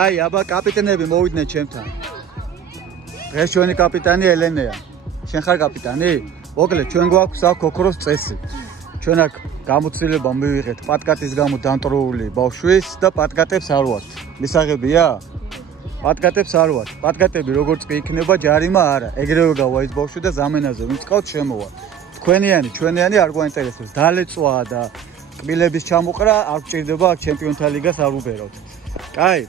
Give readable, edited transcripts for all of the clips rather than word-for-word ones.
აი, აბა კაპიტანები მოვიდნენ ჩემთან. დღეს ჩვენი კაპიტანი ელენეა. შენ ხარ კაპიტანი? მოკლედ ჩვენ გვაქვს აქ ოქროს წესი. ჩვენ აქ გამოცდილება მივიღეთ პატკატის გამო დამტროული ბავშვის და პატკატებს არ ვართ. მისაღებია? პატკატებს არ ვართ. პატკატები როგორც კი იქნება ჯარიმა არა. ეგრევე გავა ის ბავშვი და ზამენაზე ვინც ყავთ შემოვა. თქვენიანი, ჩვენიანი არ გვაინტერესებს. დალეწვა და კბილების ჩამოყრა არ გჭირდება აქ ჩემპიონთა ლიგას არ უბერავთ. კაი.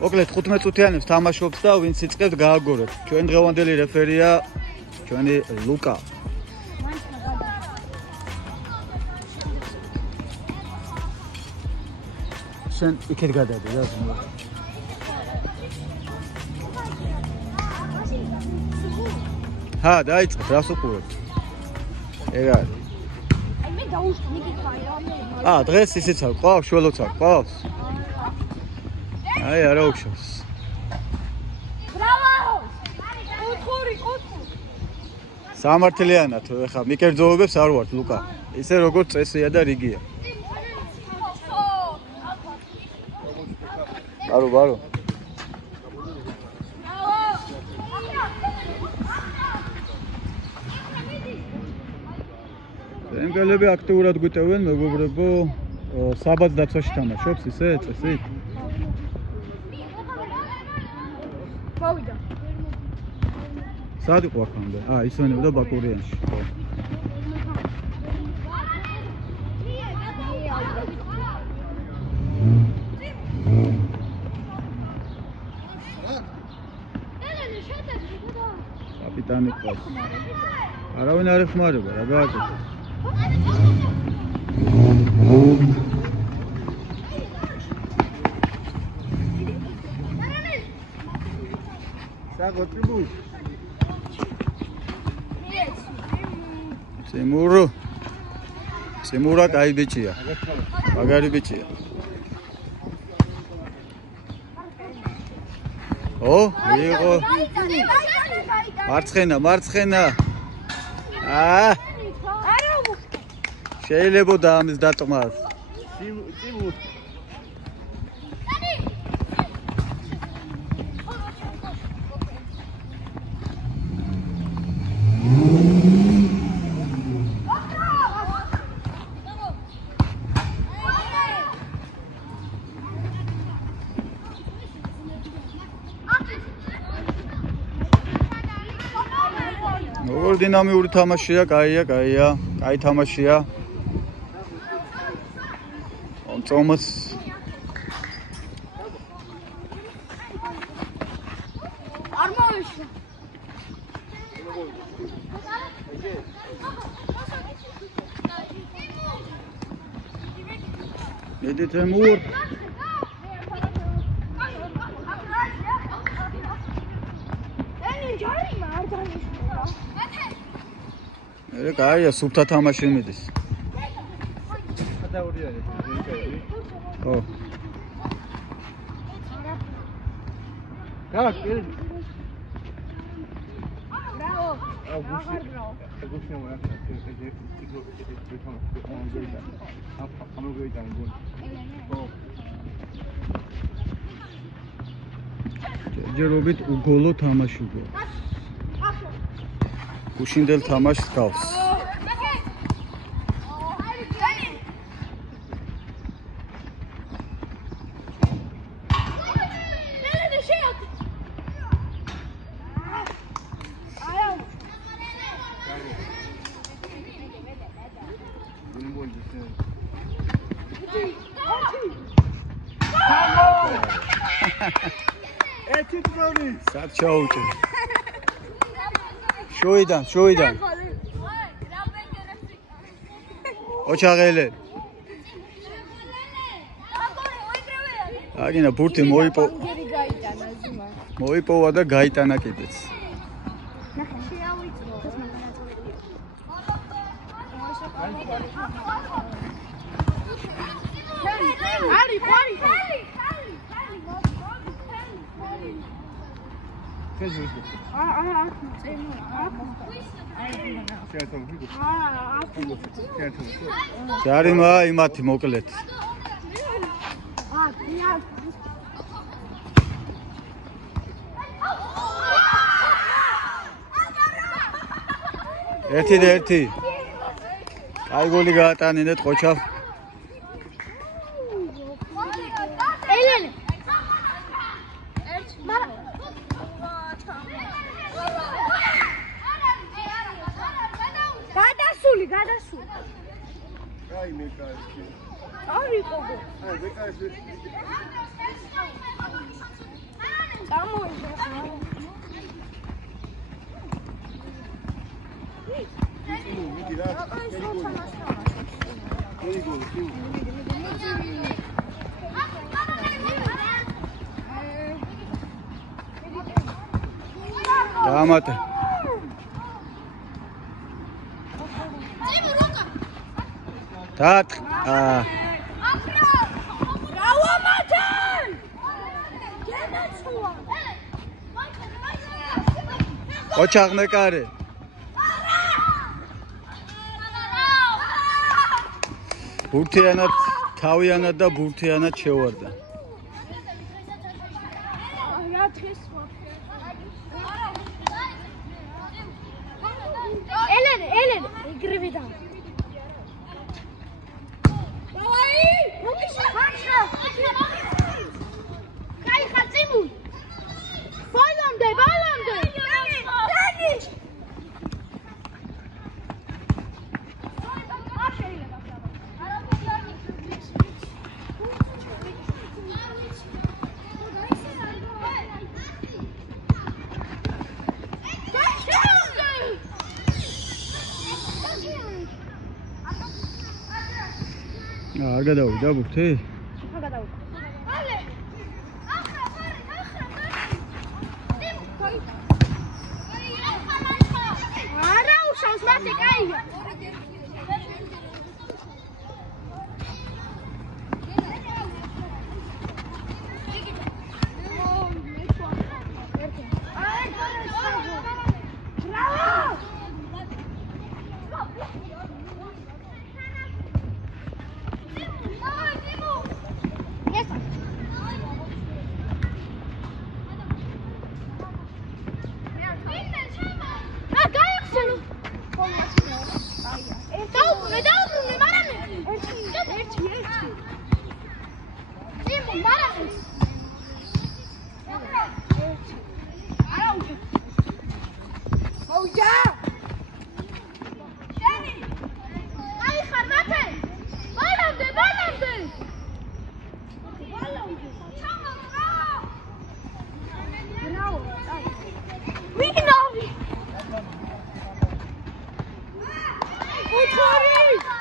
მოკლედ 15 წუთიანებს თამაშობს და ვინც იწყებს გააგოროთ. ჩვენ დღევანდელი რეფერია ჩვენი ლუკა. შენ იქეთ გადადი რა ზმნა. ჰა, დაიწყე, რას უყურებ? ეგ არის. აი მე დაუშვი მიგიხარ. დღეს ისიც არ ყავს, შველოც არ ყავს. აი, არა უხშავს. ბრავო! კუთხური. სამართლიანად, ეხა მიკერძოვებებს არ ვართ, ლუკა. ისე როგორც წესია და რიგია. ბარო. ენგელები აქტიურად გვიტევენ, მეგობრებო, საბადს დაცვაში თამაშობს, ისე წესით. მოვიდა. სად იყო აქამდე? ისვენებდა ბაკურიანში. კაპიტანი ყავს. არავინ არ ეხმარება, რა გააკეთე? საგოტრიბუ. ციმურა კაი ბიჭია. მაგარი ბიჭია. მიიღო. მარცხენა. შეიძლებოდა ამის დატმას. დინამიური თამაშია, კაია. კაი თამაშია. წომოს არ მოვიშვა. მედი თემურ. ე კაია, სუფთა თამაში მიდის. ჯერობით უგოლო თამაში გვაქვს. გუშინდელ თამაშს გავს. სად ჩაუჭე? შოიდან. ოჩაღელე. აგინა ბურთი მოიპოვა და გაიტანა კიდეც. ჯარიმა იმათი მოკლედ. ერთი და ერთი. კაი გოლი გაატანინეთ ყოჩა. ელენე. გადასული. აი მე კარგი. არის კოგო. აი მე კარგი. წამოიღე. მიდი რა. გოლი. დაამატე. დაატყ. ყოჩა აღმეკარე. ბურთიანად თავიანად და ბურთიანად შევარდა. ელენე, იგრივი და. კაი ხაციმუ. ბოლომდე. არ გადავიდა ბურთი? არა უშავს მათე კაია.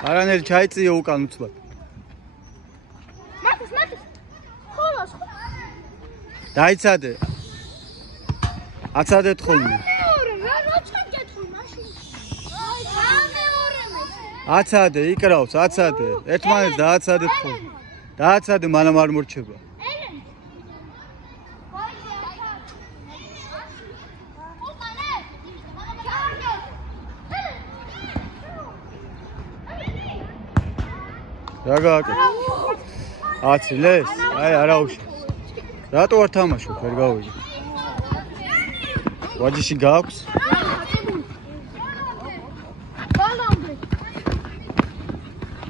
არანაირ ჩაიწია უკან უცბად. მათეს. ხოლოს. დაიცადე. აცადეთ ხოლმე. აცადე, იკრავს, აცადე. ერთმანეთს დააცადეთ ხოლმე. დააცადე, მანამ არ მორჩება. რა გააკეთე? აცილეს? აი არა უშავს. რატო არ თამაშობ? ვერ გავიგე. ვაჯიში გაქვს?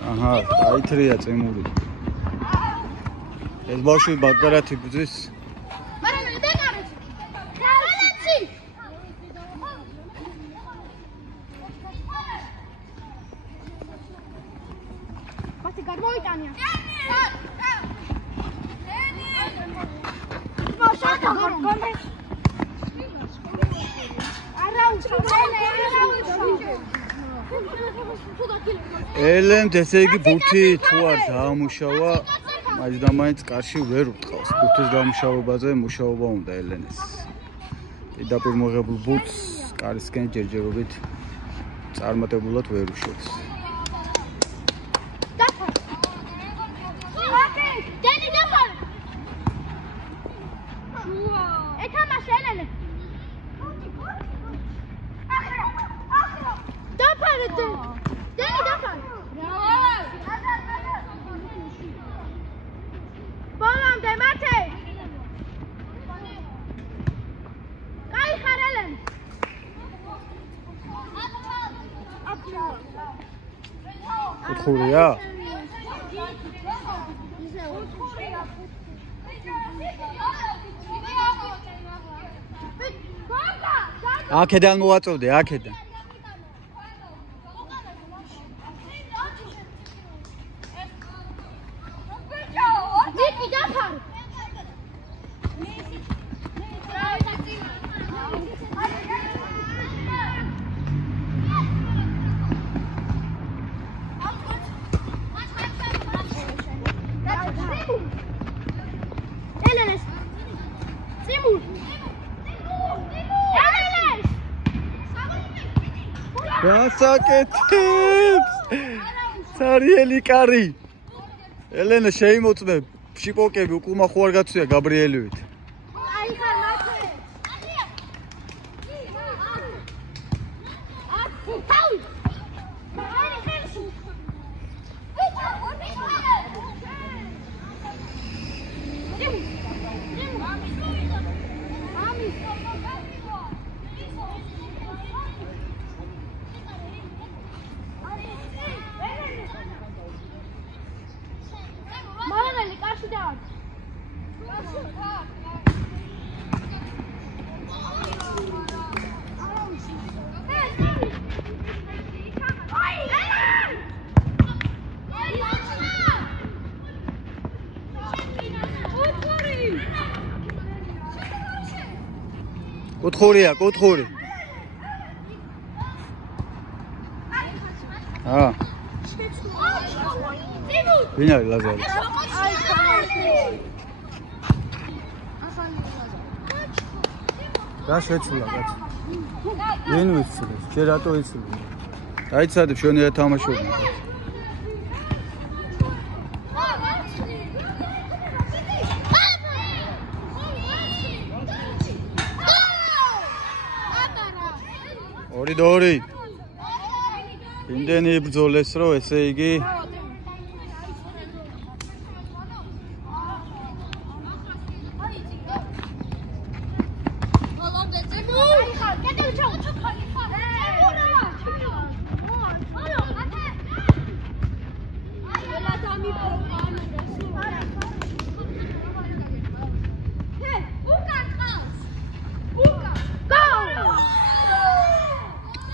აჰა, დაითრია წემური. ეს ბავშვი ბაგარათი ბძის. გამოიტანია. ელენს ესე იგი ბურთი თუ არ დაამუშავა, მაინც კარში ვერ უტყავს. ბურთის დამუშავებაზე მუშაობა უნდა ელენეს. პირდაპირ მოღებულ ბურთს კარისკენ ჯერჯერობით წარმატებულად ვერ უშვებს. ოთხურია? აქედან მოვაწოდე, აქედან. მიკი დაფარ. ელენეს. სიმულ. ელენეს. გასაკეთებს! ცარიელი კარი. ელენე შეიმოწმე, შიპოკები უკუმა ხო არ გაცვია გაბრიელივით. აი ხარ მათე. თავი. აი ხელში. მალენელი კარში დაარ. კუთხურია, კუთხური. ვინ არის ლაზარი? რა შეცვლა კაცი? ვინ ვიცილებს? შე რატო იცილებ? დაიცადებ შენი რა თამაშობ. ორი. იმდენი იბრძოლეს რომ ესე იგი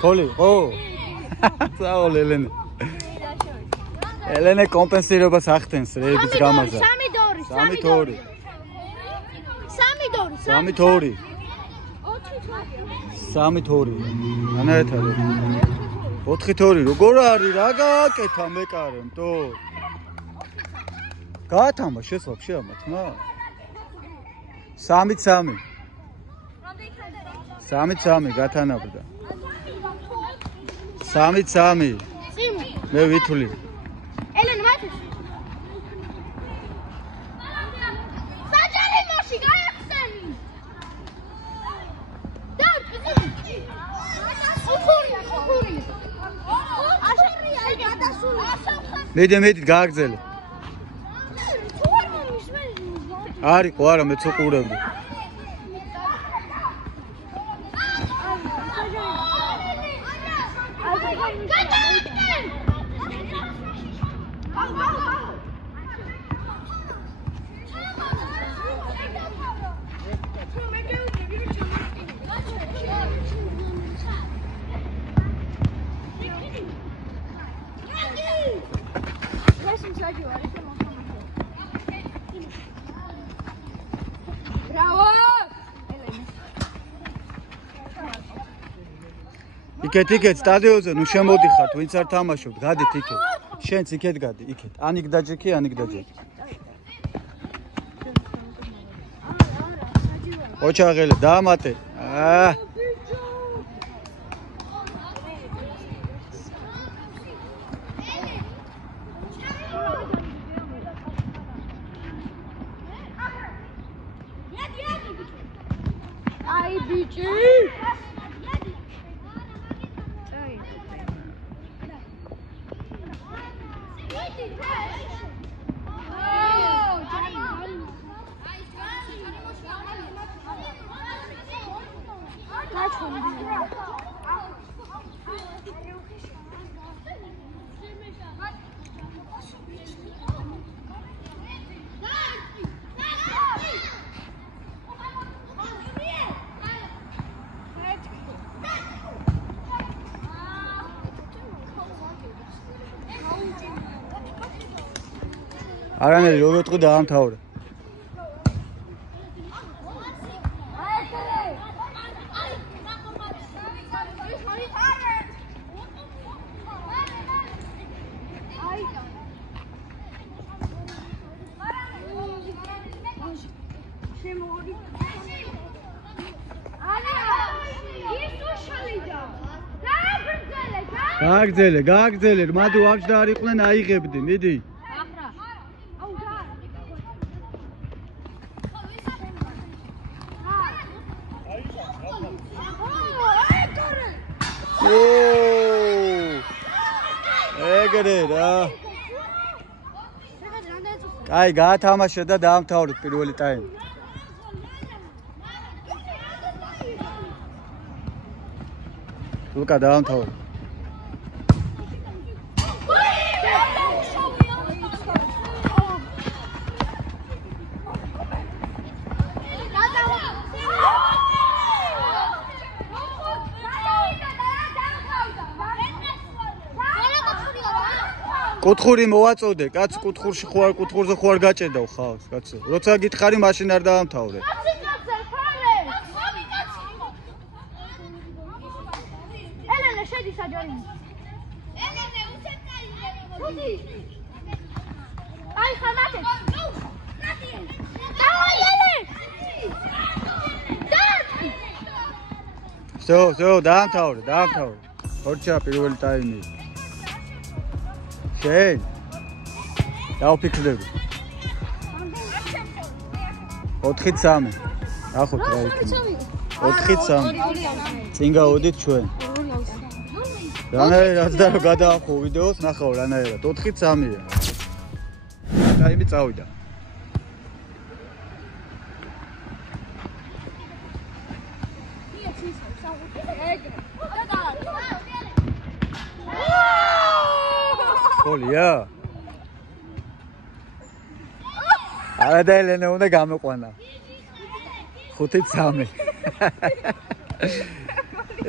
Poli, oh. Saul Elene. Elene კომპენსირებას ახდენს რეების გამაზა. 3-2. 3-2. ანაეთარო. 4-2. როგორ არის? რა გააკეთა მეკარემ, თო. გაათამა შესვლა შეამათმა. 3-3. 3-3 გათანაბრდა. 3-3. მე ვითვლი. ელენე მათე. საჯარი მოში გაიხსენი. და პიზი. ხური. აშერია გადასული. მედი გააგზელე. არის ხო არა მეც უყურებდი. იქეთ სტადიონზე ნუ შემოდიხართ ვინც არ თამაშობთ გადით იქეთ შენც იქეთ გადი იქეთ ანიკ დაჯექი ოჩაღელე დაამატე აი ბიჭი არანაირი რო ვეტყვი დაამთავრე. გააგრძელე, მადლ ვაფშე და არ იყვნენ აიღებდი, მიდი. ეგრე რა. აი, გაათამაშე და დაამთავრეთ პირველი ტაიმი. ლუკა დაამთავრე. კუთხური მოვაწოდე, კაც კუთხურზე ხო არ გაჭედავ ხავს, კაცო. როცა გითხარი, მაშინ არ დაამთავრე. ელენე შედი საჯარი. ელენე უსეთკარი. აი ხანათე. დავაი ელენე. всё, დაამთავრე. ორჩა პირველი ტაიმი. შენ დავფიქრდები 4-3 ნახოთ რა იქნება 4-3 წინ გავოდით ჩვენ რანაირად და რო გადაახო ვიდეოს ნახავ რანაირად 4-3-ია ტაიმი წავიდა გოლია არა და ელენე უნდა გამოყვანა 5-3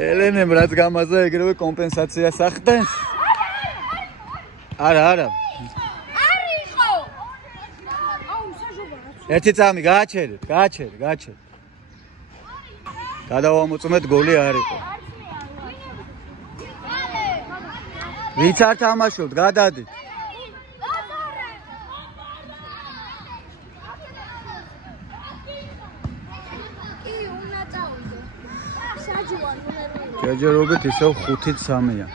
ელენემ რაც გამაზა ეგრევე კომპენსაციას ახდენს არა არისო აუ საჯობა 1-3 გააჩერეთ გადავამოწმეთ გოლი არ იყო ვიც არ თამაშობთ გადადით ჯერჯერობით ისევ 5-3-ია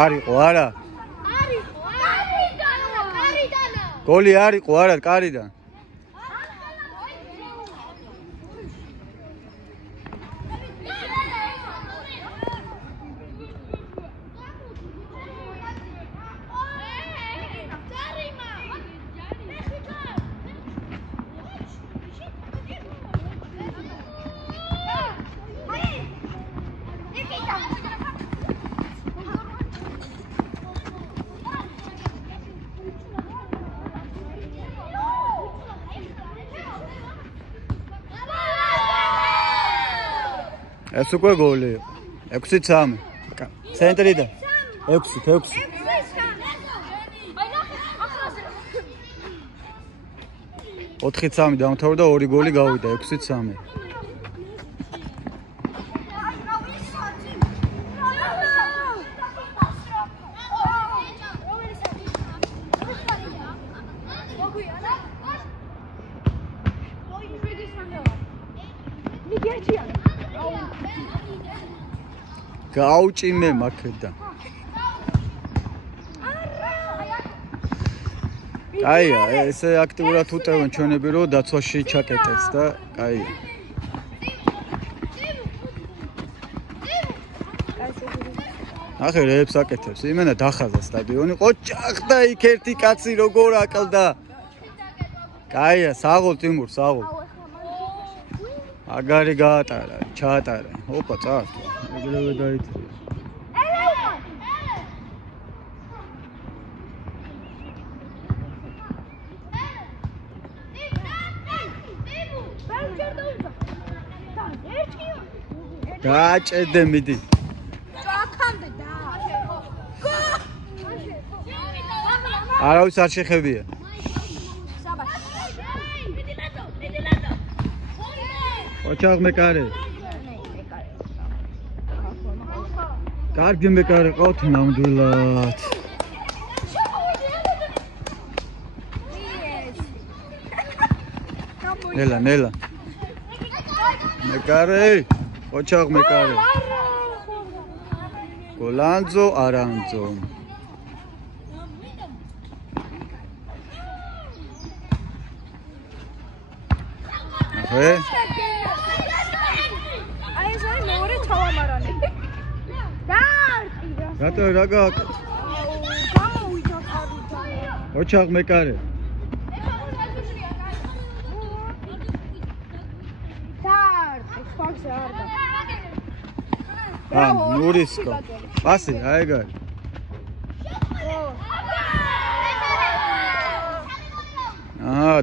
არისო არა კარიდანა გოლი არისო არა კარიდან ეს უკვე გოლი 6-3 ცენტრიდან 6 4-3 დამთავრდა და 2 გოლი გავიდა 6-3 გაუჭიმე მაქედან კაია ესე აქტიურად უტევენ ჩვენები რომ დაცვაში ჩაკეტეს და კაია ახე რეებს აკეთებს. იმენა დახაზა სტადიონი. ყოჭახდა იქ ერთი კაცი როგორ აკლდა. კაია, საღოლ ტიმურ, საღოლ. აგარი გაატარა, ჩაატარა. ოპა, წართვა. ეგრევე დაიწია. გააჭედე მიდი. არავის არ შეხებია. ოჩაღ მეკარე. კარგი მეკარე ყავთ ნამდვილად. ნელა. მეკარე. ოჩაღ მეკარე. გოლანძო არანძო. აი ეს არის მეორე თავამარანი. რატო რა გააკეთე? გამოვიდა ხარ. ოჩაღ მეკარე. ნურისკო. პასი, აეგარი.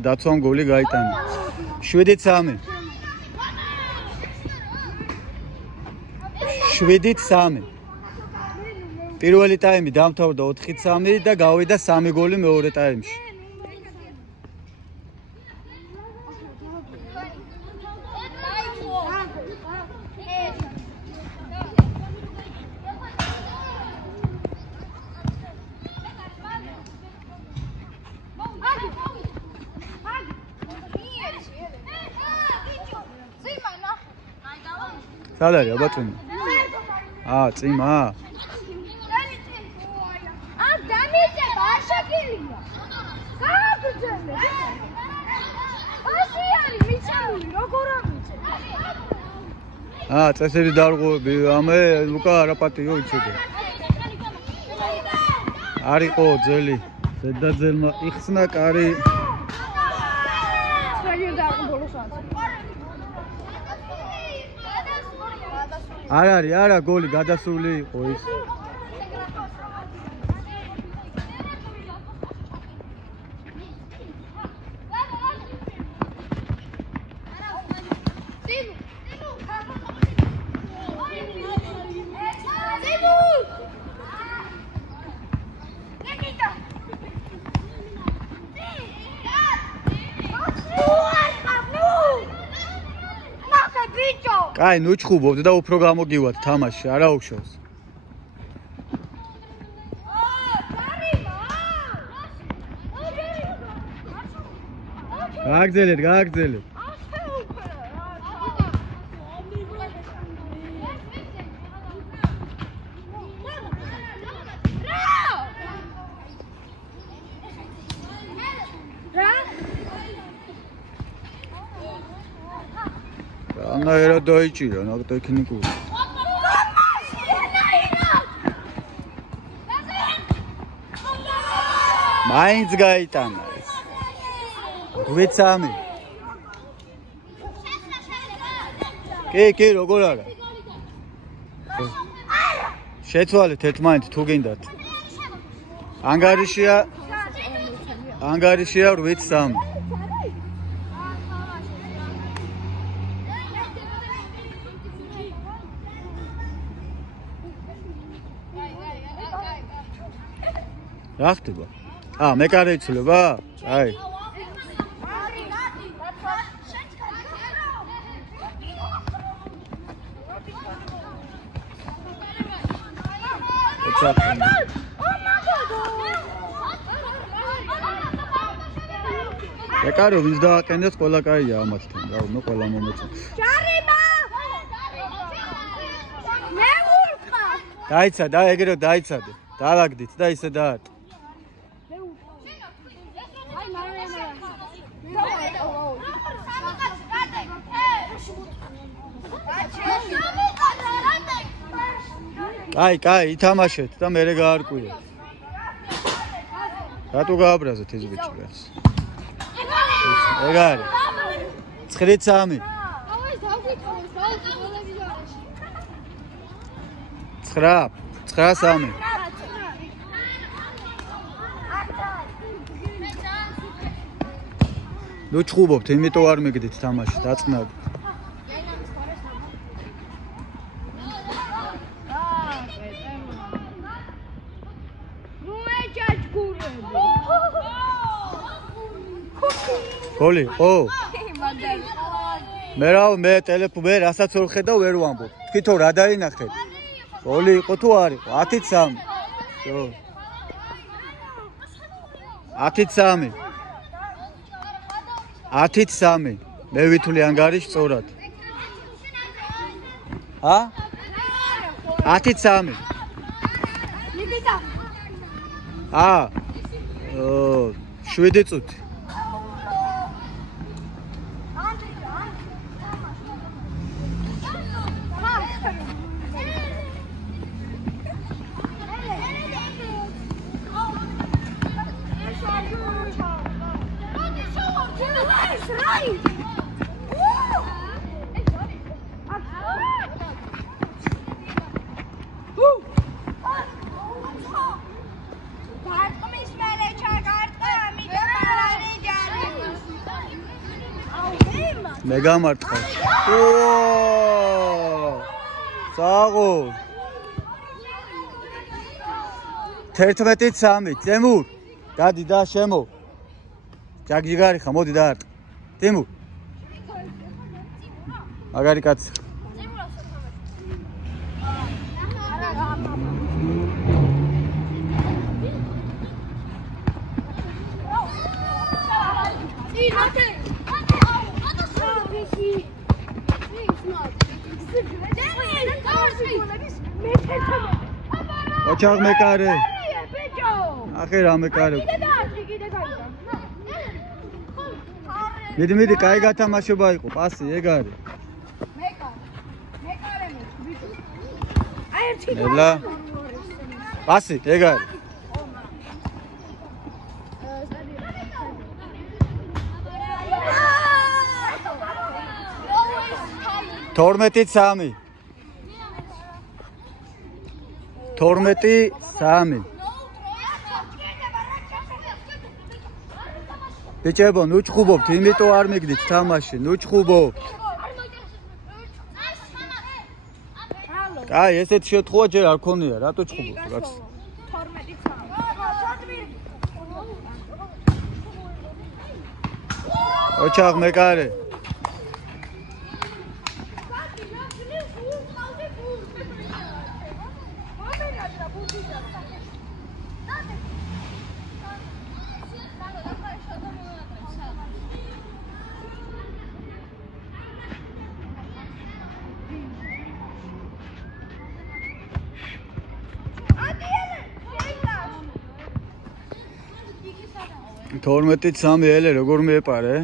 დაცვამ გოლი გაიტანა. 7-3. 7-3. პირველი ტაიმი დამთავრდა 4-3 და გავიდა 3 გოლი მეორე ტაიმში. სალარი აბატონო. წიმა. დამიჭება, არ შეგილია. გააგრძელე. ასე არის მიცემული, როგორ ამიწე? წესები დარღვევები, ამე ლუკა არაპატიო იცოდე. არისო ძელი, ზედაძელმა იხსნა კარი. არ არის, არა გოლი გადასული იყო ის. კაი, ნუ ჩხუბობთ და უფრო გამოგივათ თამაში, არა უშავს. გააგრძელეთ. ანაერა დაიჭირა, ნაკ ტექნიკური. მაინც გაიტანა ეს. 8-3. კი, როგორ არა? შეცვალეთ ერთმანეთ თუ გინდათ. ანგარიშია 8-3. რა ხდება? მეკარე იცლება? აი. მეკარე ვინც დააყენებს ყველა კაია ამათთან, რა უნდა ყველა მომეწონს. მე ვულყავ. დაიცადა, ეგრე დაიცადე. დაალაგდით და ისე დაატო. კაი, ითამაშეთ და მერე გაარკვიეთ. რატო გააბრაზეთ ეს ბიჭი რაც? ეგ არის. 9-3. 9-3. ნუ ჩხუბობთ, იმიტომ არ მიგდით თამაში, დაწნად. გოლი, ო. მე ტელეფონი რასაც ვერ ხედავ ვერ ვამბობ. თვითონ რა დაინახეთ? გოლი იყო თუ არ იყო? 10-3. ჯო. 10-3. 10-3. მე ვითვლი ანგარიშ სწორად. 10-3. 7 წუთი. მე გამარტყა. საღო. 11-3. ტემურ. დადი და შემო. ჯაგჯიგარი ხა, მოდი დაარტყ. ტემურ. მაგარი კაცი. ოჩაღ მეკარე. ახე რა მეკარე. მიდი, კაი გათამაშება იყო, პასი, ეგ არის. ნელა. პასი, ეგ არის. 12-3. 12-3. ბიჭებო, ნუ ჩხუბობთ, იმიტომ არ მიგდით თამაში, ნუ ჩხუბობთ. კაი, ესეთ შეთხოვა ჯერ არ ქონია, რატო ჩხუბობთ, რაც? 12-3. ოჩაღ მეკარე. თორმეტი სამი ელე როგორ მეეპარე?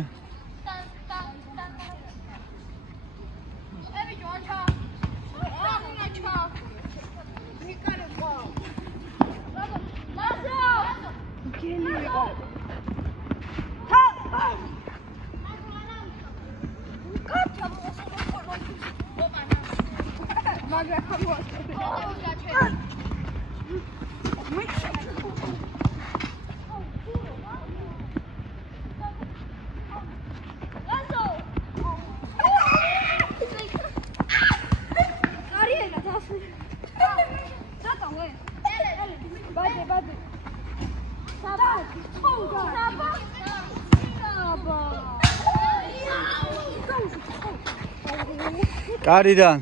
კარიდან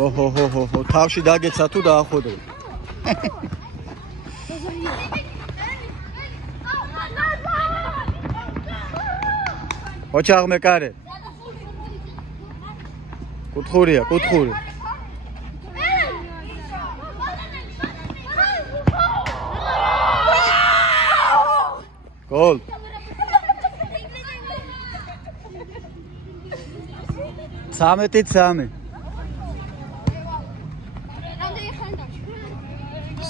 ოჰო თავში დაგეცა თუ დაახვედრე ოჩაღ მეკარე კუთხურია კუთხური გოლ. სამეტი 3.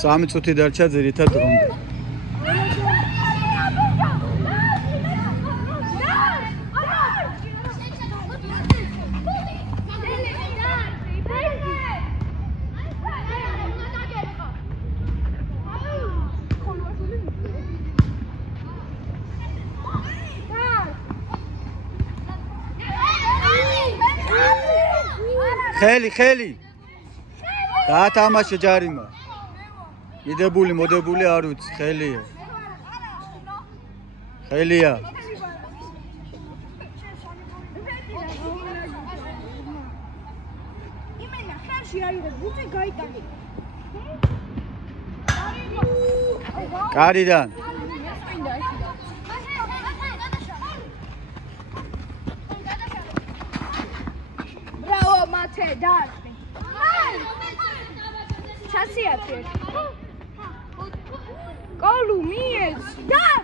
3 წუთი დარჩა ძირითად დრომდე. ხელი გაათამაშე ჯარიმა. მიდებული მოდებული არ ვიცი, ხელია. იმენა ხელში არის და ბუწე გაიტანე. კარიდან. Bravo, Mate, dai. Chasiate. Golu, Mies. Dai.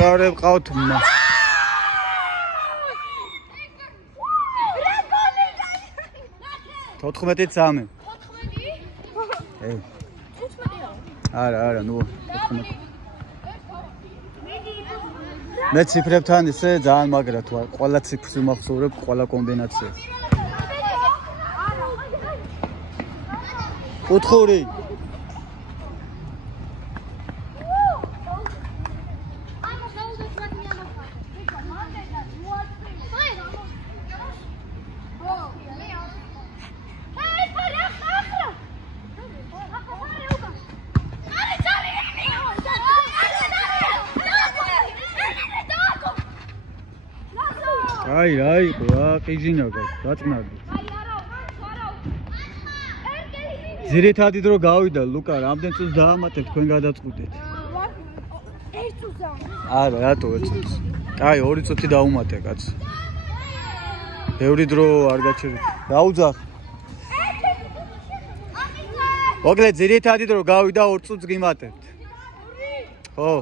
კარებ ყავთ მა. თოთხმეტი 3. არა, ნუ 14. მე ციფრებთან ისე ძალიან მაგრა თუ ყველა ციფრს ვიმახსოვრებ, ყველა კომბინაციას. კუთხური. აი, ყიჟინაგა, დაწნარდი. ძირითადი დრო გავიდა, ლუკა, რამდენ წუთს დაამატებ თქვენ გადაწყვეტეთ. 1 წუთს. არა, რატო 1 წუთს? კაი, 2 წუთი დაუმატე, კაცი. ბევრი დრო არ გაჩერდა. დაუძახ. მოკლედ, ძირითადი დრო გავიდა, 2 წუთს გიმატებთ. ხო.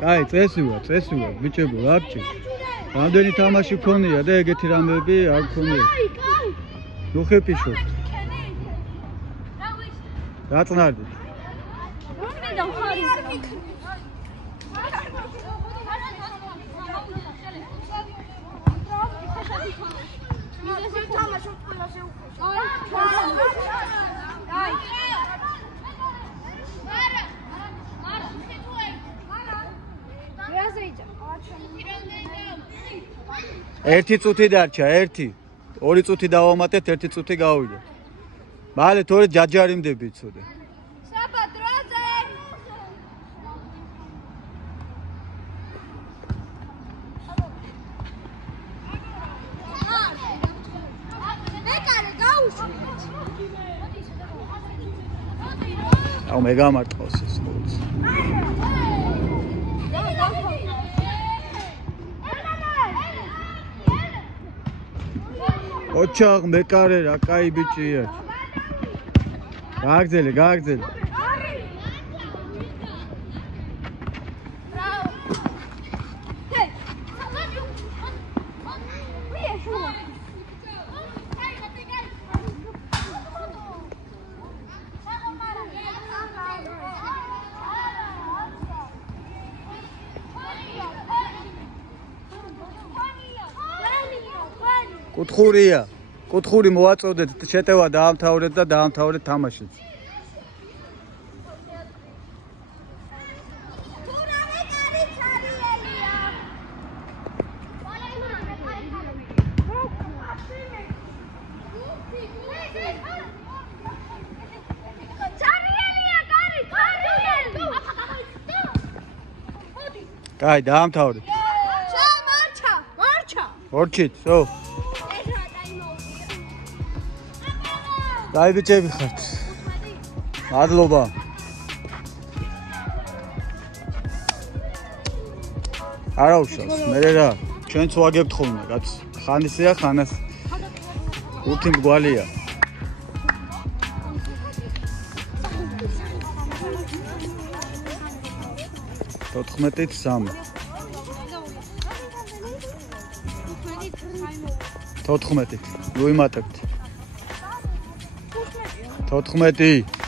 კაი, წესივა, ბიჭებო, რაბჭი. რამდენი თამაში გქონია და ეგეთი რამეები არ გქონია. ნუ ხეპიშობთ. დაწნარდით. ერთი წუთი დარჩა, 1. 2 წუთი დავამატეთ, 1 წუთი გავიდა. მალე თორე ჯაჯარიმდები იცოდე. საბადროზე. მეკარე გაუშვი. აუ მე გამარტყავს ეს მოიც. ოჩაღ მეკარე რა კაი ბიჭია. გააგზელე. კუთხურია. კუთხური მოაწოდეთ, შეტევა დაამთავრეთ და დაამთავრეთ თამაშიც. კაი, დაამთავრეთ. ორჩით, სო. დაი ბიჭები ხართ. მადლობა. არა უშავს, მე რა, ჩვენც ვაგებთ ხოლმე, კაც. ხანისია, ხანას. უთი მგვალია. თოთხმეტით 3. 14. ვიმატებთ. 14.